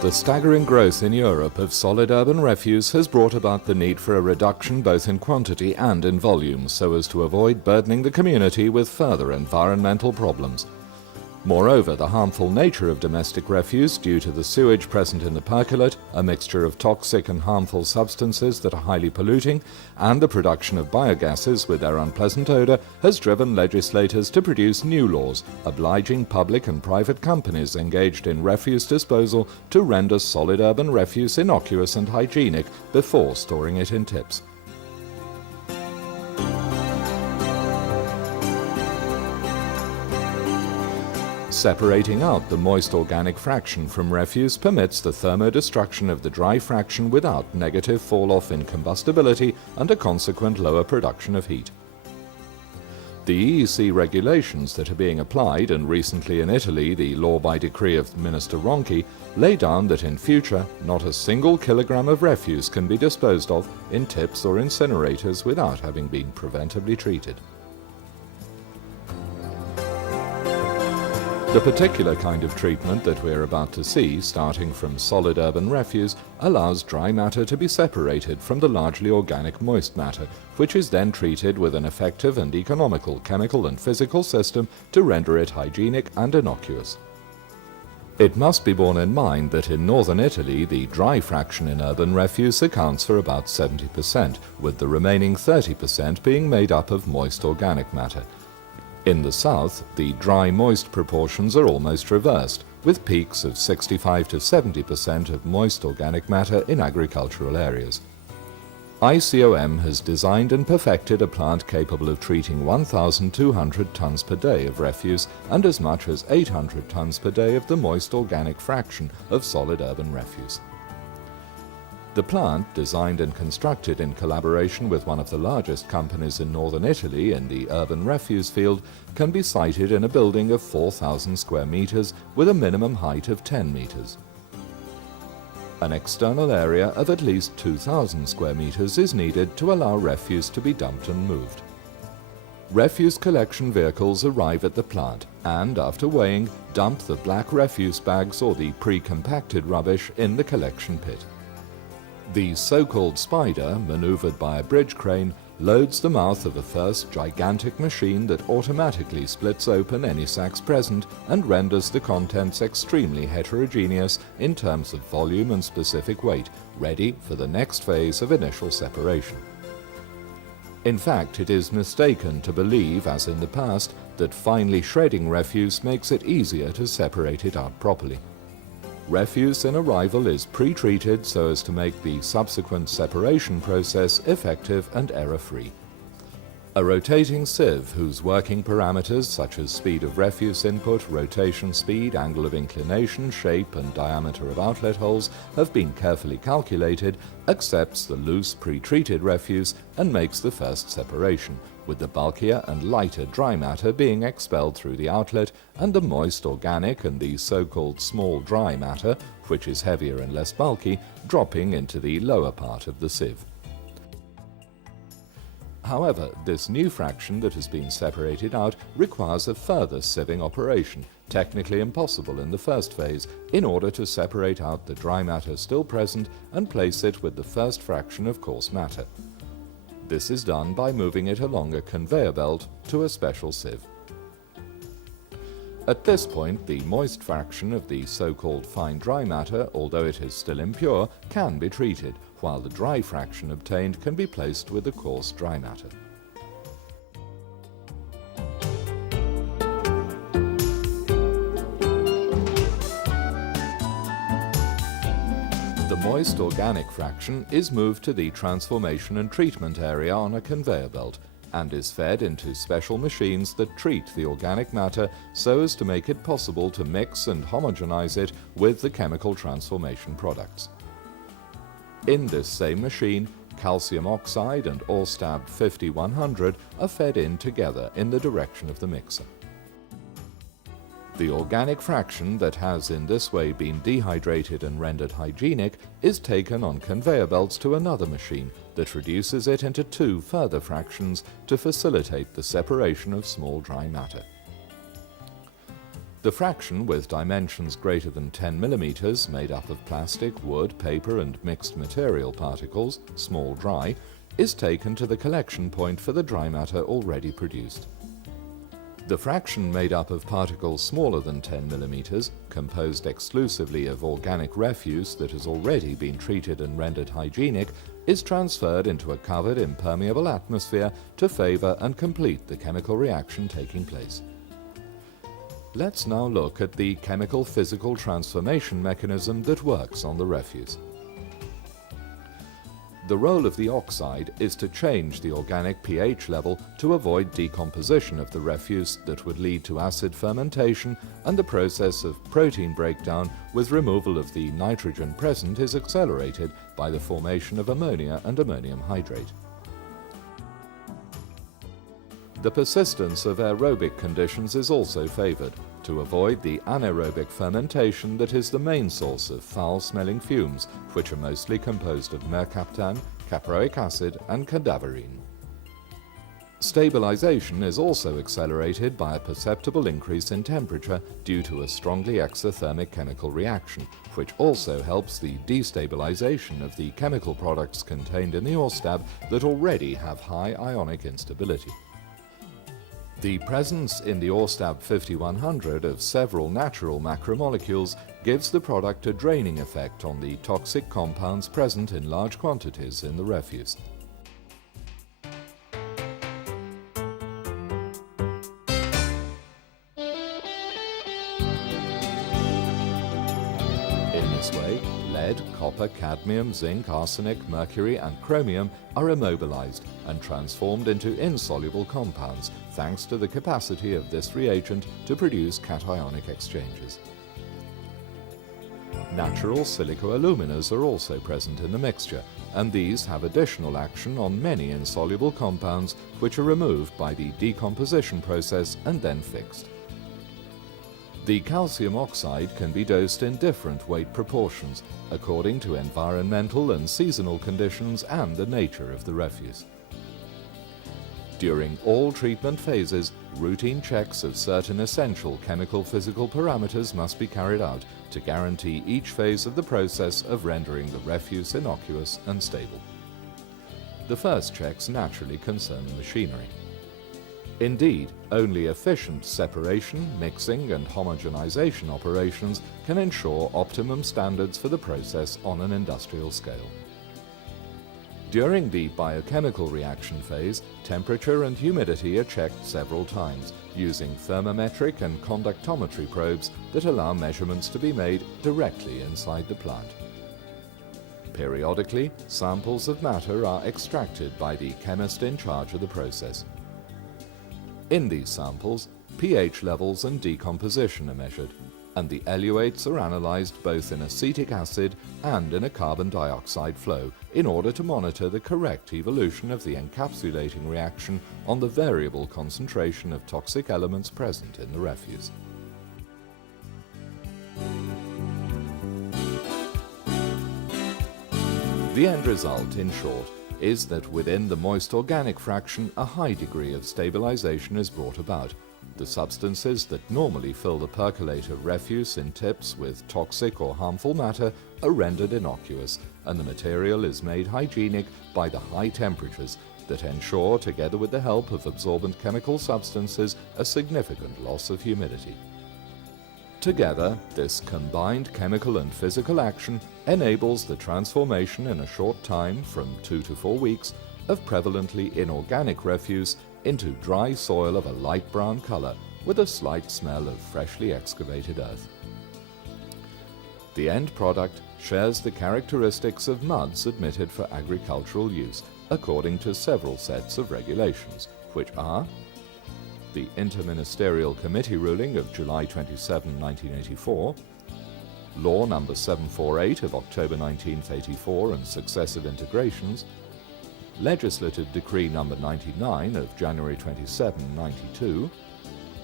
The staggering growth in Europe of solid urban refuse has brought about the need for a reduction both in quantity and in volume so as to avoid burdening the community with further environmental problems. Moreover, the harmful nature of domestic refuse due to the sewage present in the percolate, a mixture of toxic and harmful substances that are highly polluting, and the production of biogases with their unpleasant odor has driven legislators to produce new laws obliging public and private companies engaged in refuse disposal to render solid urban refuse innocuous and hygienic before storing it in tips. Separating out the moist organic fraction from refuse permits the thermodestruction of the dry fraction without negative fall-off in combustibility and a consequent lower production of heat. The EEC regulations that are being applied, and recently in Italy the law by decree of Minister Ronchi, lay down that in future not a single kilogram of refuse can be disposed of in tips or incinerators without having been preventively treated. The particular kind of treatment that we're about to see, starting from solid urban refuse, allows dry matter to be separated from the largely organic moist matter, which is then treated with an effective and economical chemical and physical system to render it hygienic and innocuous. It must be borne in mind that in northern Italy, the dry fraction in urban refuse accounts for about 70%, with the remaining 30% being made up of moist organic matter. In the south, the dry-moist proportions are almost reversed, with peaks of 65 to 70% of moist organic matter in agricultural areas. ICOM has designed and perfected a plant capable of treating 1,200 tons per day of refuse and as much as 800 tons per day of the moist organic fraction of solid urban refuse. The plant, designed and constructed in collaboration with one of the largest companies in northern Italy in the urban refuse field, can be sited in a building of 4,000 square meters with a minimum height of 10 meters. An external area of at least 2,000 square meters is needed to allow refuse to be dumped and moved. Refuse collection vehicles arrive at the plant and, after weighing, dump the black refuse bags or the pre-compacted rubbish in the collection pit. The so-called spider, maneuvered by a bridge crane, loads the mouth of a first gigantic machine that automatically splits open any sacks present and renders the contents extremely heterogeneous in terms of volume and specific weight, ready for the next phase of initial separation. In fact, it is mistaken to believe, as in the past, that finely shredding refuse makes it easier to separate it out properly. Refuse in arrival is pre-treated so as to make the subsequent separation process effective and error-free. A rotating sieve whose working parameters such as speed of refuse input, rotation speed, angle of inclination, shape and diameter of outlet holes have been carefully calculated, accepts the loose pre-treated refuse and makes the first separation, with the bulkier and lighter dry matter being expelled through the outlet and the moist organic and the so-called small dry matter, which is heavier and less bulky, dropping into the lower part of the sieve. However, this new fraction that has been separated out requires a further sieving operation, technically impossible in the first phase, in order to separate out the dry matter still present and place it with the first fraction of coarse matter. This is done by moving it along a conveyor belt to a special sieve. At this point, the moist fraction of the so-called fine dry matter, although it is still impure, can be treated, while the dry fraction obtained can be placed with the coarse dry matter. The moist organic fraction is moved to the transformation and treatment area on a conveyor belt and is fed into special machines that treat the organic matter so as to make it possible to mix and homogenize it with the chemical transformation products. In this same machine, calcium oxide and Orstab 5100 are fed in together in the direction of the mixer. The organic fraction that has in this way been dehydrated and rendered hygienic is taken on conveyor belts to another machine that reduces it into two further fractions to facilitate the separation of small dry matter. The fraction with dimensions greater than 10 mm, made up of plastic, wood, paper and mixed material particles, small dry, is taken to the collection point for the dry matter already produced. The fraction made up of particles smaller than 10 mm, composed exclusively of organic refuse that has already been treated and rendered hygienic, is transferred into a covered impermeable atmosphere to favour and complete the chemical reaction taking place. Let's now look at the chemical physical transformation mechanism that works on the refuse. The role of the oxide is to change the organic pH level to avoid decomposition of the refuse that would lead to acid fermentation, and the process of protein breakdown with removal of the nitrogen present is accelerated by the formation of ammonia and ammonium hydrate. The persistence of aerobic conditions is also favoured, to avoid the anaerobic fermentation that is the main source of foul-smelling fumes, which are mostly composed of mercaptan, caproic acid and cadaverine. Stabilization is also accelerated by a perceptible increase in temperature due to a strongly exothermic chemical reaction, which also helps the destabilization of the chemical products contained in the Orstab that already have high ionic instability. The presence in the Orstab 5100 of several natural macromolecules gives the product a draining effect on the toxic compounds present in large quantities in the refuse. In this way, lead, copper, cadmium, zinc, arsenic, mercury and chromium are immobilized and transformed into insoluble compounds thanks to the capacity of this reagent to produce cationic exchanges. Natural silicoaluminas are also present in the mixture, and these have additional action on many insoluble compounds which are removed by the decomposition process and then fixed. The calcium oxide can be dosed in different weight proportions according to environmental and seasonal conditions and the nature of the refuse. During all treatment phases, routine checks of certain essential chemical physical parameters must be carried out to guarantee each phase of the process of rendering the refuse innocuous and stable. The first checks naturally concern the machinery. Indeed, only efficient separation, mixing and homogenization operations can ensure optimum standards for the process on an industrial scale. During the biochemical reaction phase, temperature and humidity are checked several times using thermometric and conductometry probes that allow measurements to be made directly inside the plant. Periodically, samples of matter are extracted by the chemist in charge of the process. In these samples, pH levels and decomposition are measured, and the eluates are analyzed both in acetic acid and in a carbon dioxide flow in order to monitor the correct evolution of the encapsulating reaction on the variable concentration of toxic elements present in the refuse. The end result, in short, is that within the moist organic fraction a high degree of stabilization is brought about. The substances that normally fill the percolator refuse in tips with toxic or harmful matter are rendered innocuous, and the material is made hygienic by the high temperatures that ensure, together with the help of absorbent chemical substances, a significant loss of humidity. Together, this combined chemical and physical action enables the transformation in a short time, from 2 to 4 weeks, of prevalently inorganic refuse into dry soil of a light brown color with a slight smell of freshly excavated earth. The end product shares the characteristics of muds admitted for agricultural use according to several sets of regulations, which are the Interministerial Committee ruling of July 27, 1984, Law No. 748 of October 1984 and successive integrations, Legislative Decree No. 99 of January 27, 92,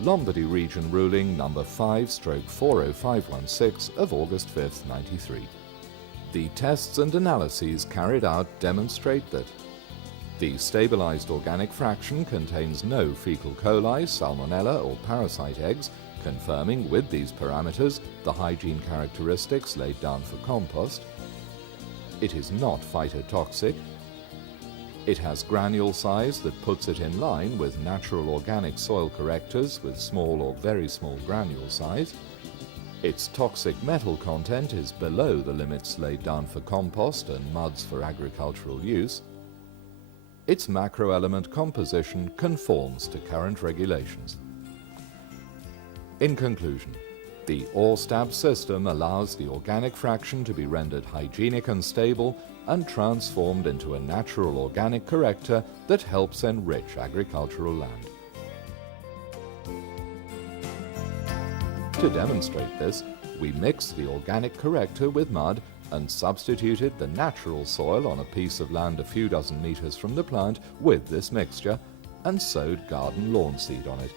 Lombardy Region Ruling No. 5/40516 of August 5, 93. The tests and analyses carried out demonstrate that the stabilized organic fraction contains no fecal coli, salmonella or parasite eggs, confirming with these parameters the hygiene characteristics laid down for compost. It is not phytotoxic. It has granule size that puts it in line with natural organic soil correctors with small or very small granule size. Its toxic metal content is below the limits laid down for compost and muds for agricultural use. Its macroelement composition conforms to current regulations. In conclusion, the Orstab system allows the organic fraction to be rendered hygienic and stable and transformed into a natural organic corrector that helps enrich agricultural land. To demonstrate this, we mixed the organic corrector with mud and substituted the natural soil on a piece of land a few dozen meters from the plant with this mixture and sowed garden lawn seed on it.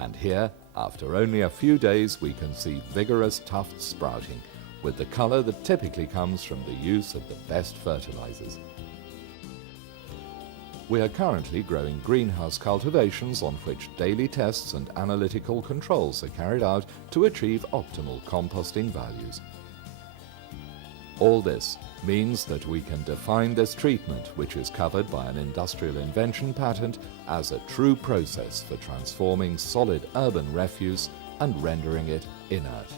And here, after only a few days, we can see vigorous tufts sprouting, with the color that typically comes from the use of the best fertilizers. We are currently growing greenhouse cultivations on which daily tests and analytical controls are carried out to achieve optimal composting values. All this means that we can define this treatment, which is covered by an industrial invention patent, as a true process for transforming solid urban refuse and rendering it inert.